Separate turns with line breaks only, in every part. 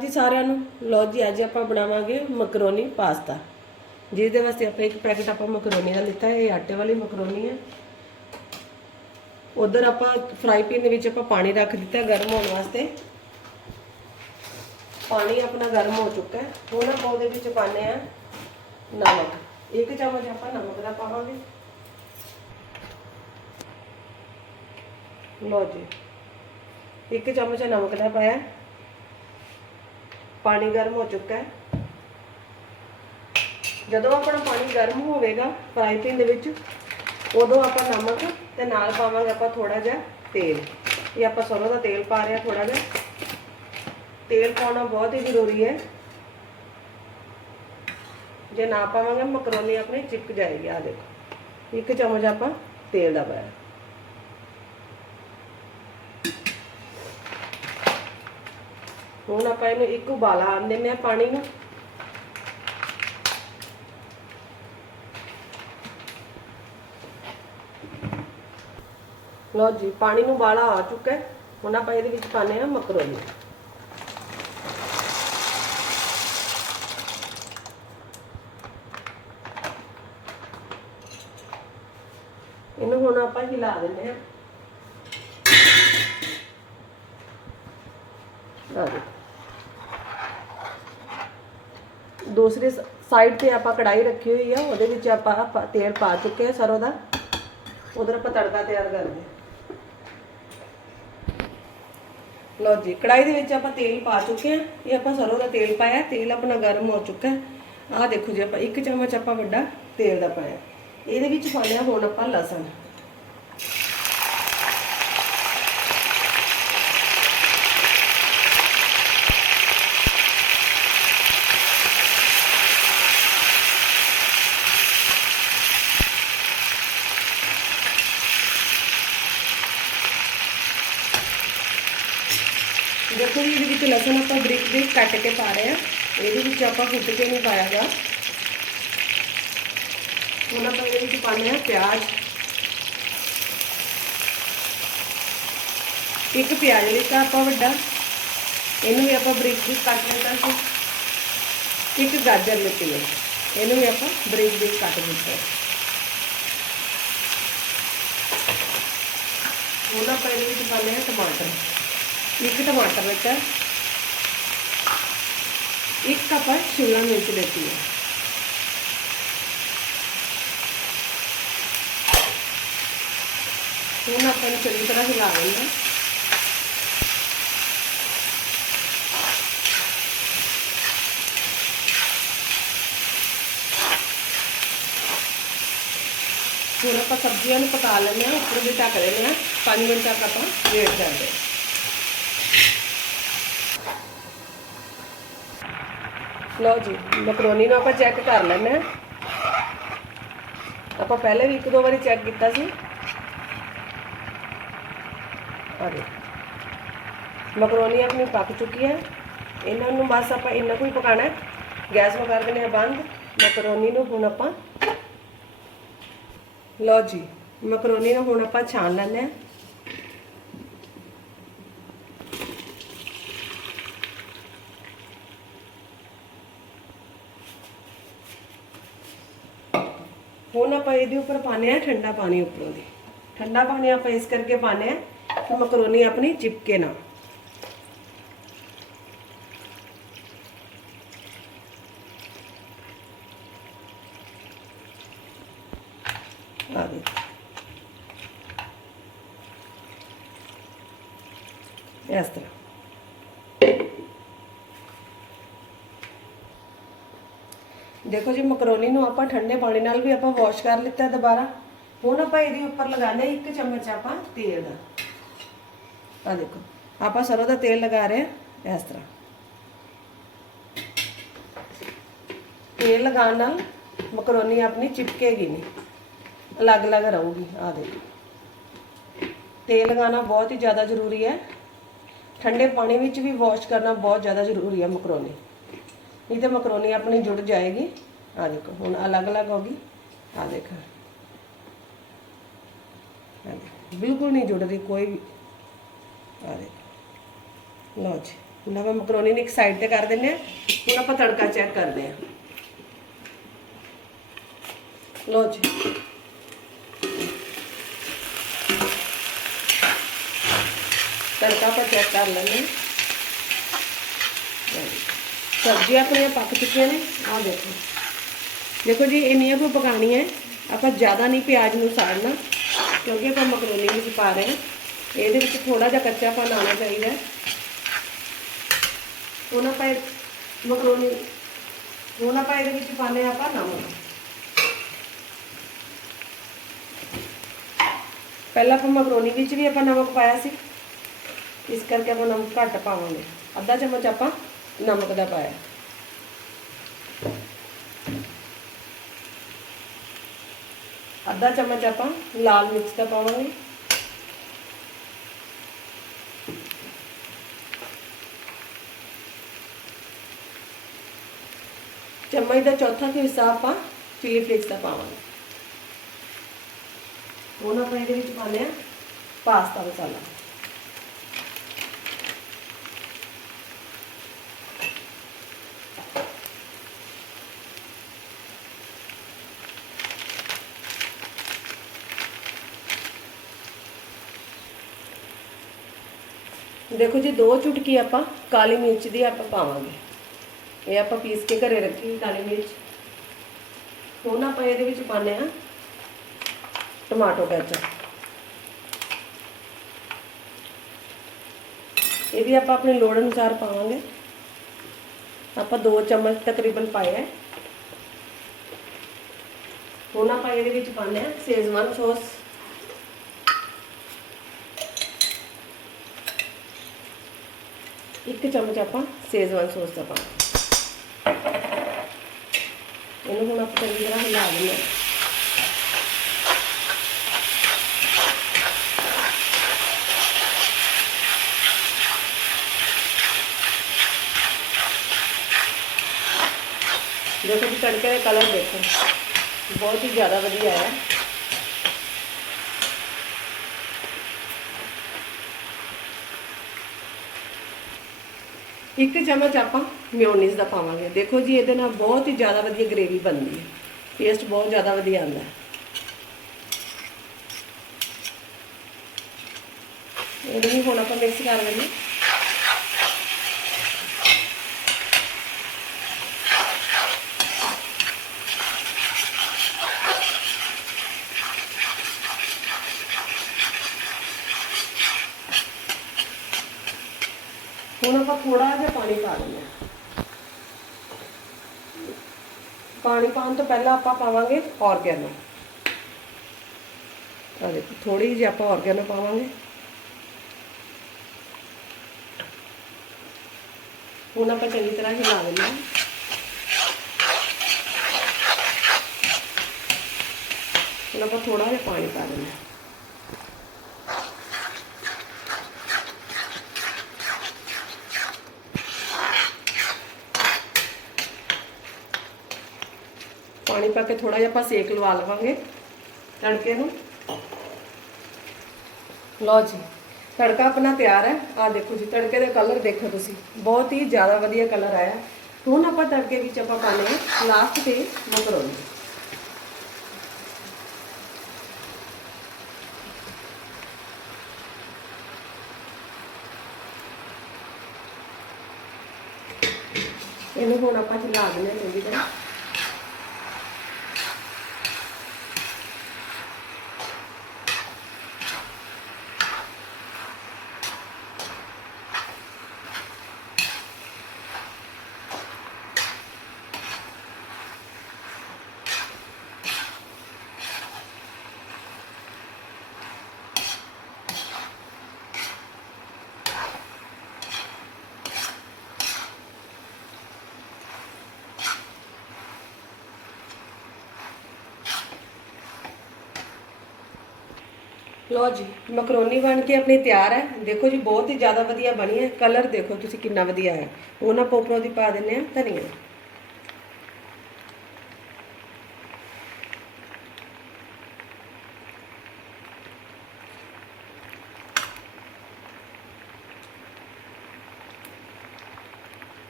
ਜੀ ਸਾਰਿਆਂ ਨੂੰ ਲੋ ਜੀ ਅੱਜ ਆਪਾਂ ਬਣਾਵਾਂਗੇ ਮਕਰੋਨੀ ਪਾਸਤਾ ਜਿਹਦੇ ਵਾਸਤੇ ਆਪਾਂ ਇੱਕ ਪੈਕੇਟ ਆਪਾਂ ਮਕਰੋਨੀ ਦਾ ਲਿੱਤਾ ਹੈ ਇਹ ਆਟੇ ਵਾਲੀ ਮਕਰੋਨੀ ਹੈ ਉਧਰ ਆਪਾਂ ਫਰਾਈ ਪੈਨ ਦੇ ਵਿੱਚ ਆਪਾਂ ਪਾਣੀ ਰੱਖ ਦਿੱਤਾ ਗਰਮ ਹੋਣ ਵਾਸਤੇ ਪਾਣੀ ਆਪਣਾ ਗਰਮ ਹੋ ਚੁੱਕਾ ਹੈ ਹੁਣ ਆਪਾਂ ਉਹਦੇ ਵਿੱਚ ਪਾਣੇ ਆ ਨਮਕ ਇੱਕ ਚਮਚ ਆਪਾਂ ਨਮਕ ਦਾ ਪਾਵਾਂਗੇ ਲੋ ਜੀ ਇੱਕ ਚਮਚ ਨਮਕ ਦਾ ਪਾਇਆ ਪਾਣੀ ਗਰਮ ਹੋ ਚੁੱਕਾ ਹੈ ਜਦੋਂ ਆਪਣਾ ਪਾਣੀ ਗਰਮ ਹੋਵੇਗਾ ਫਰਾਈ ਪੈਨ ਦੇ ਵਿੱਚ ਉਦੋਂ ਆਪਾਂ ਨਮਕ ਤੇ ਨਾਲ ਪਾਵਾਂਗੇ ਆਪਾਂ ਥੋੜਾ ਜਿਹਾ ਤੇਲ ਇਹ ਆਪਾਂ ਸਰੋਂ ਦਾ ਤੇਲ ਪਾ ਰਹੇ ਹਾਂ ਥੋੜਾ ਜਿਹਾ ਤੇਲ ਪਾਉਣਾ ਬਹੁਤ ਹੀ ਜ਼ਰੂਰੀ ਹੈ ਜੇ ਨਾ ਪਾਵਾਂਗੇ ਮਕਰੋਨੀ ਆਪਣੀ ਚਿਪਕ ਜਾਏਗੀ ਆ ਦੇਖੋ ਇੱਕ ਚਮਚ ਆਪਾਂ ਤੇਲ ਦਾ ਪਾਇਆ हूँ आप एक उबाल आन दें पानी में लो जी पानी उबाला आ चुका है हूँ आप ये पाने मकरोनी हिला देने ਦੂਸਰੀ ਸਾਈਡ ਤੇ ਆਪਾਂ ਕੜਾਈ ਰੱਖੀ ਹੋਈ ਆ ਉਹਦੇ ਵਿੱਚ ਆਪਾਂ ਤੇਲ ਪਾ ਚੁੱਕੇ ਆ ਸਰੋਂ ਦਾ ਉਧਰ ਆਪਾਂ ਤੜਕਾ ਤਿਆਰ ਕਰਦੇ ਲੋ ਜੀ ਕੜਾਈ ਦੇ ਵਿੱਚ ਆਪਾਂ ਤੇਲ ਪਾ ਚੁੱਕੇ ਆ ਇਹ ਆਪਾਂ ਸਰੋਂ ਦਾ ਤੇਲ ਪਾਇਆ ਤੇਲ ਆਪਣਾ ਗਰਮ ਹੋ ਚੁੱਕਾ ਆ ਦੇਖੋ ਜੀ ਆਪਾਂ ਇੱਕ ਚਮਚ ਆਪਾਂ ਵੱਡਾ ਤੇਲ ਦਾ ਪਾਇਆ ਇਹਦੇ ਵਿੱਚ ਪਾਇਆ ਹੁਣ ਆਪਾਂ ਲਸਣ ਵਿੱਚ ਲਸਣ ਆਪਾਂ ਬ੍ਰਿਕ ਬ੍ਰਿਕ ਕੱਟ ਕੇ ਪਾ ਰਹੇ ਆ ਇਹਦੇ ਵਿੱਚ ਆਪਾਂ ਫੁੱਟ ਕੇ ਨਹੀਂ ਪਾਇਆਗਾ ਹੁਣ ਆਪਾਂ ਇਹਦੇ ਵਿੱਚ ਪਾਣੇ ਆ ਪਿਆਜ਼ ਇੱਕ ਪਿਆਜ਼ ਲਿੱਤਾ ਆਪਾਂ ਵੱਡਾ ਇਹਨੂੰ ਵੀ ਆਪਾਂ ਬ੍ਰਿਕ ਬ੍ਰਿਕ ਕੱਟ ਲੈਂਦਾ ਸੀ ਇੱਕ ਗਾਜਰ ਲਿੱਤੀ ਹੈ ਇਹਨੂੰ ਵੀ ਆਪਾਂ ਬ੍ਰਿਕ ਬ੍ਰਿਕ ਕੱਟ ਦਿੱਤਾ ਹੁਣ ਆਪਾਂ ਇਹਦੇ ਵਿੱਚ ਪਾ ਆ ਟਮਾਟਰ ਇੱਕ ਟਮਾਟਰ ਲਿੱਤਾ एक कप पर शिमला मिर्च लेती है हूँ आप चली तरह हिला रही है हूँ आप सब्जियां पका लें उपर भी ढक लें पांच मिनट तक आप वेट कर दें ਲਓ ਜੀ ਮੈਕਰੋਨੀ ਨੂੰ ਆਪਾਂ ਚੈੱਕ ਕਰ ਲੈਣਾ ਆਪਾਂ ਪਹਿਲੇ ਵੀ ਇੱਕ ਦੋ ਵਾਰੀ ਚੈੱਕ ਕੀਤਾ ਸੀ ਆਰੇ ਮਕਰੋਨੀ ਆਪਣੀ ਪੱਕ ਚੁੱਕੀ ਹੈ ਇਹਨਾਂ ਨੂੰ ਬਸ ਆਪਾਂ ਇੰਨਾ ਕੋਈ ਪਕਾਣਾ ਹੈ ਗੈਸ ਨੂੰ ਕਰ ਦੇਣਾ ਬੰਦ ਮਕਰੋਨੀ ਨੂੰ ਹੁਣ ਆਪਾਂ ਲਓ ਜੀ ਮੈਕਰੋਨੀ ਨੂੰ ਹੁਣ ਆਪਾਂ ਛਾਣ ਲੈਣਾ ਹੈ हूँ आप उपर पाने ठंडा पानी उपरों की ठंडा पानी आप इस करके पाने कि मकरोनी अपनी चिपके ना इस तरह ਦੇਖੋ ਜੀ ਮਕਰੋਨੀ ਨੂੰ ਆਪਾਂ ਠੰਡੇ ਪਾਣੀ ਨਾਲ ਵੀ ਆਪਾਂ ਵਾਸ਼ ਕਰ ਲਿੱਤਾ ਦੁਬਾਰਾ ਹੁਣ ਆਪਾਂ ਇਹਦੇ ਉੱਪਰ ਲਗਾਉਂਦੇ ਇੱਕ ਚਮਚ ਆਪਾਂ ਤੇਲ ਦਾ ਆ ਦੇਖੋ ਆਪਾਂ ਸਰੋਂ ਦਾ ਤੇਲ ਲਗਾ ਰਹੇ ਆ ਇਸ ਤਰ੍ਹਾਂ ਤੇਲ ਲਗਾਣ ਨਾਲ ਮਕਰੋਨੀ ਆਪਣੀ ਚਿਪਕੇਗੀ ਨਹੀਂ ਅਲੱਗ-ਅਲੱਗ ਰਹੂਗੀ ਆ ਦੇਖੋ ਤੇਲ ਲਗਾਉਣਾ ਬਹੁਤ ਹੀ ਜ਼ਿਆਦਾ ਜ਼ਰੂਰੀ ਹੈ ਠੰਡੇ ਪਾਣੀ ਵਿੱਚ ਵੀ ਵਾਸ਼ ਕਰਨਾ ਬਹੁਤ ਜ਼ਿਆਦਾ ਜ਼ਰੂਰੀ ਹੈ ਮਕਰੋਨੀ नहीं तो मकरोनी अपनी जुड़ जाएगी आ देखो हूँ अलग अलग होगी आ देखो हाँ बिल्कुल नहीं जुड़ रही कोई भी आ देखो लो जी हूँ आप मकरोनी ने एक साइड पर कर दें हूँ आप तड़का चेक कर दें लो जी तड़का आप चेक कर लेंगे ਸਬਜ਼ੀਆਂ ਆਪਣੀਆਂ ਪੱਕ ਚੁੱਕੀਆਂ ਨੇ ਆ ਦੇਖੋ ਦੇਖੋ ਜੀ ਇੰਨੀਆਂ ਕੋ ਪਕਾਣੀ ਹੈ ਆਪਾਂ ਜ਼ਿਆਦਾ ਨਹੀਂ ਪਿਆਜ਼ ਨੂੰ ਸਾੜਨਾ ਕਿਉਂਕਿ ਆਪਾਂ ਮਕਰੋਨੀ ਵਿੱਚ ਪਾ ਰਹੇ ਹਾਂ ਇਹਦੇ ਵਿੱਚ ਥੋੜਾ ਜਿਹਾ ਕੱਚਾ ਕੱਚਾਪਨ ਆਣਾ ਚਾਹੀਦਾ ਹੁਣ ਆਪਾਂ ਮਕਰੋਨੀ ਹੁਣ ਆਪਾਂ ਇਹਦੇ ਵਿੱਚ ਪਾਣੇ ਆਪਾਂ ਨਮਕ ਪਹਿਲਾਂ ਆਪਾਂ ਮਕਰੋਨੀ ਵਿੱਚ ਵੀ ਆਪਾਂ ਨਮਕ ਪਾਇਆ ਸੀ ਇਸ ਕਰਕੇ ਆਪਾਂ ਨਮਕ ਘੱਟ ਪਾਵਾਂਗੇ ਅੱਧਾ ਚਮਚ ਆਪਾਂ नमक का पाया अद्धा चम्मच आप लाल मिर्च का पावे चम्मच का चौथा हिस्सा आप चिली फ्लेक्स का पावे उन्होंने पास्ता मसाला देखो जी दो चुटकी आप काली मिर्च की आप पावे ये आप पीस के घर रखी काली मिर्च हूँ आप ये पाने टमाटो कैच ये भी आप अपनी लौड़ अनुसार पावे आप दो चम्मच तकरीबन पाया हूँ आप ये पाने सेजवान सॉस एक तो चम्मच आप सेजवान सोस का पा इन हम आप चंगी तरह हिला देंगे देखो कि तड़के कलर देखो बहुत ही ज़्यादा वजिया है ਇੱਕ ਚਮਚ ਆਪਾਂ ਮਿਓਨੀਜ਼ ਦਾ ਪਾਵਾਂਗੇ ਦੇਖੋ ਜੀ ਇਹਦੇ ਨਾਲ ਬਹੁਤ ਹੀ ਜ਼ਿਆਦਾ ਵਧੀਆ ਗ੍ਰੇਵੀ ਬਣਦੀ ਹੈ ਟੇਸਟ ਬਹੁਤ ਜ਼ਿਆਦਾ ਵਧੀਆ ਆਉਂਦਾ ਹੈ ਇਹਨੂੰ ਹੁਣ ਆਪਾਂ ਮਿਕਸ ਕਰ ਲਈਏ हम आप थोड़ा जहा पानी पा देना पानी पाने तो पहला आप पावे ऑरगैनो देखो थोड़ी जी आप ऑरगैनो पावे हूँ आप चंगी तरह हिला देंगे हम आप थोड़ा जहा पानी पा देना ਪਾਣੀ ਪਾ ਕੇ ਥੋੜਾ ਜਿਹਾ ਆਪਾਂ ਸੇਕ ਲਵਾ ਲਵਾਂਗੇ ਤੜਕੇ ਨੂੰ ਲਓ ਜੀ ਤੜਕਾ ਆਪਣਾ ਤਿਆਰ ਹੈ ਆ ਦੇਖੋ ਜੀ ਤੜਕੇ ਦਾ ਕਲਰ ਦੇਖੋ ਤੁਸੀਂ ਬਹੁਤ ਹੀ ਜ਼ਿਆਦਾ ਵਧੀਆ ਕਲਰ ਆਇਆ ਹੁਣ ਆਪਾਂ ਤੜਕੇ ਵਿੱਚ ਆਪਾਂ ਪਾਣੇ ਲਾਸਟ ਤੇ ਮਕਰੋਨੀ ਇਹਨੂੰ ਹੁਣ ਆਪਾਂ ਚਲਾ ਦਿੰਦੇ ਹਾਂ ਚੰਗੀ ਤਰ੍ਹਾਂ लो जी मकरोनी बन के अपनी तैयार है देखो जी बहुत ही ज़्यादा वजिया बनी है कलर देखो तुम कि वजिया है वो ना पोपरों की पा दें धनिया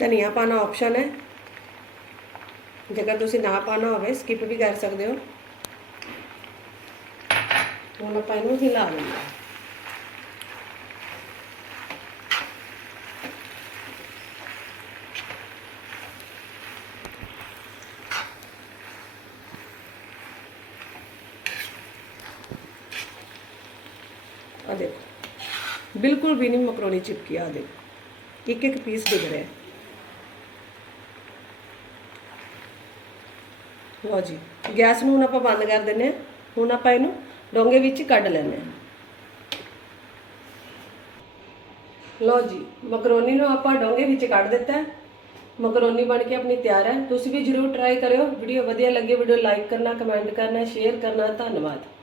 धनिया पाना ऑप्शन है जगह तुम ना पाना हो स्किप भी कर सकते हो वाला पानी हिला लूँगा देखो बिल्कुल भी नहीं मकरोनी चिपकी आ देखो एक एक पीस डिग रहे हैं ਲਓ ਜੀ ਗੈਸ ਨੂੰ ਹੁਣ ਆਪਾਂ ਬੰਦ ਕਰ ਦਿੰਨੇ ਹਾਂ ਡੋਂਗੇ ਵਿੱਚ ਕੱਢ ਲੈਣਾ ਲੋ ਜੀ ਮਕਰੋਨੀ ਨੂੰ ਆਪਾਂ ਡੋਂਗੇ ਵਿੱਚ ਕੱਢ ਦਿੱਤਾ ਮਕਰੋਨੀ ਬਣ ਕੇ ਆਪਣੀ ਤਿਆਰ ਹੈ ਤੁਸੀਂ ਵੀ ਜਰੂਰ ਟਰਾਈ ਕਰਿਓ ਵੀਡੀਓ ਵਧੀਆ ਲੱਗੇ ਵੀਡੀਓ ਲਾਈਕ ਕਰਨਾ ਕਮੈਂਟ ਕਰਨਾ ਸ਼ੇਅਰ ਕਰਨਾ ਧੰਨਵਾਦ